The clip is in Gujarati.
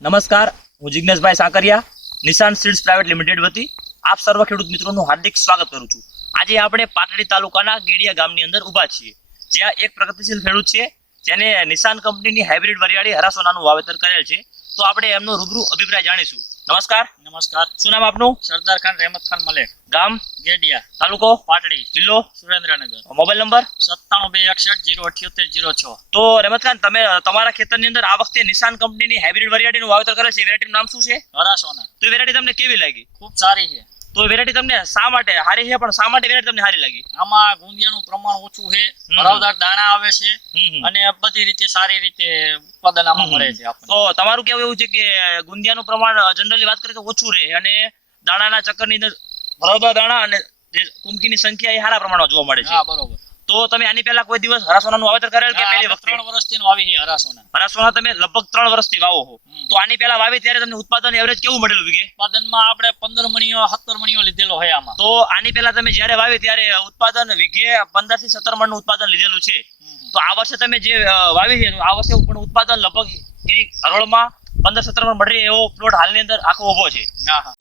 નમસ્કાર, હું જિગ્નેશભાઈ સાકરિયા, નિશાન સીડ્સ પ્રાઇવેટ લિમિટેડ વતી આપ સર્વ ખેડૂત મિત્રોનું હાર્દિક સ્વાગત કરું છું। આજે આપણે પાટડી તાલુકાના ગેડિયા ગામની અંદર ઊભા છીએ, જ્યાં એક પ્રગતિશીલ ખેડૂત છે જેને નિશાન કંપનીની હાઇબ્રિડ વરિયાળી હરાસોનાનું વાવેતર કરેલ છે। તો આપણે એમનો રૂબરૂ અભિપ્રાય જાણીશું। નમસ્કાર। નમસ્કાર। શું નામ આપનું? સરદાર ખાન રહેમત ખાન મલેક, ગામ ગેડિયા, તાલુકો પાટડી, જિલ્લો સુરેન્દ્રનગર, મોબાઈલ નંબર 9726807806। તો રહેમત ખાન, તમે તમારા ખેતરની અંદર આ વખતે નિશાન કંપનીની હાઇબ્રિડ વરિયાળીનું વાવેતર કરેલ છે, વેરાયટીનું નામ શું છે? હરાસોના। તો એ વેરાયટી તમને કેવી લાગી? ખૂબ સારી છે। તો એ વેરાયટી તમને શા માટે સારી છે, પણ શા માટે વેરાયટી તમને સારી લાગી? આમાં ગુંદિયાનું પ્રમાણ ઓછું છે, ભરાવદાર દાણા આવે છે અને બધી રીતે સારી રીતે ઉત્પાદન આમાં મળે છે આપણને। તો તમારું કેવું એવું છે કે ગુંદિયાનું પ્રમાણ જનરલી વાત કરીએ તો ઓછું રહે અને દાણાના ચક્કરની અંદર ભરાવદાર દાણા અને જે કુમકીની સંખ્યા એ સારા પ્રમાણમાં જોવા મળે છે। હા, બરોબર। તો તમે આની પહેલા કોઈ દિવસ હરાસોનાનું વાવેતર કરેલ કે પહેલી વખત? 3 વર્ષથી વાવી છે હરાસોના। હરાસોના તમે લગભગ 3 વર્ષથી વાવો છો, તો આની પહેલા વાવી ત્યારે તમને ઉત્પાદન એવરેજ કેવું મળેલું વીઘે? ઉત્પાદનમાં આપણે 15 મણીઓ 17 મણીઓ લીધેલો હોય આમાં। તો આની પહેલા તમે જ્યારે વાવી ત્યારે ઉત્પાદન વીઘે 15 થી 17 મણનું ઉત્પાદન લીધેલું છે। તો આ વર્ષે તમે જે વાવી છે, આ વર્ષે પણ ઉત્પાદન લગભગ એની હરોળમાં 15-17 મણ મળી એવો પ્લોટ હાલની અંદર આખો ઉભો છે। હા, હા।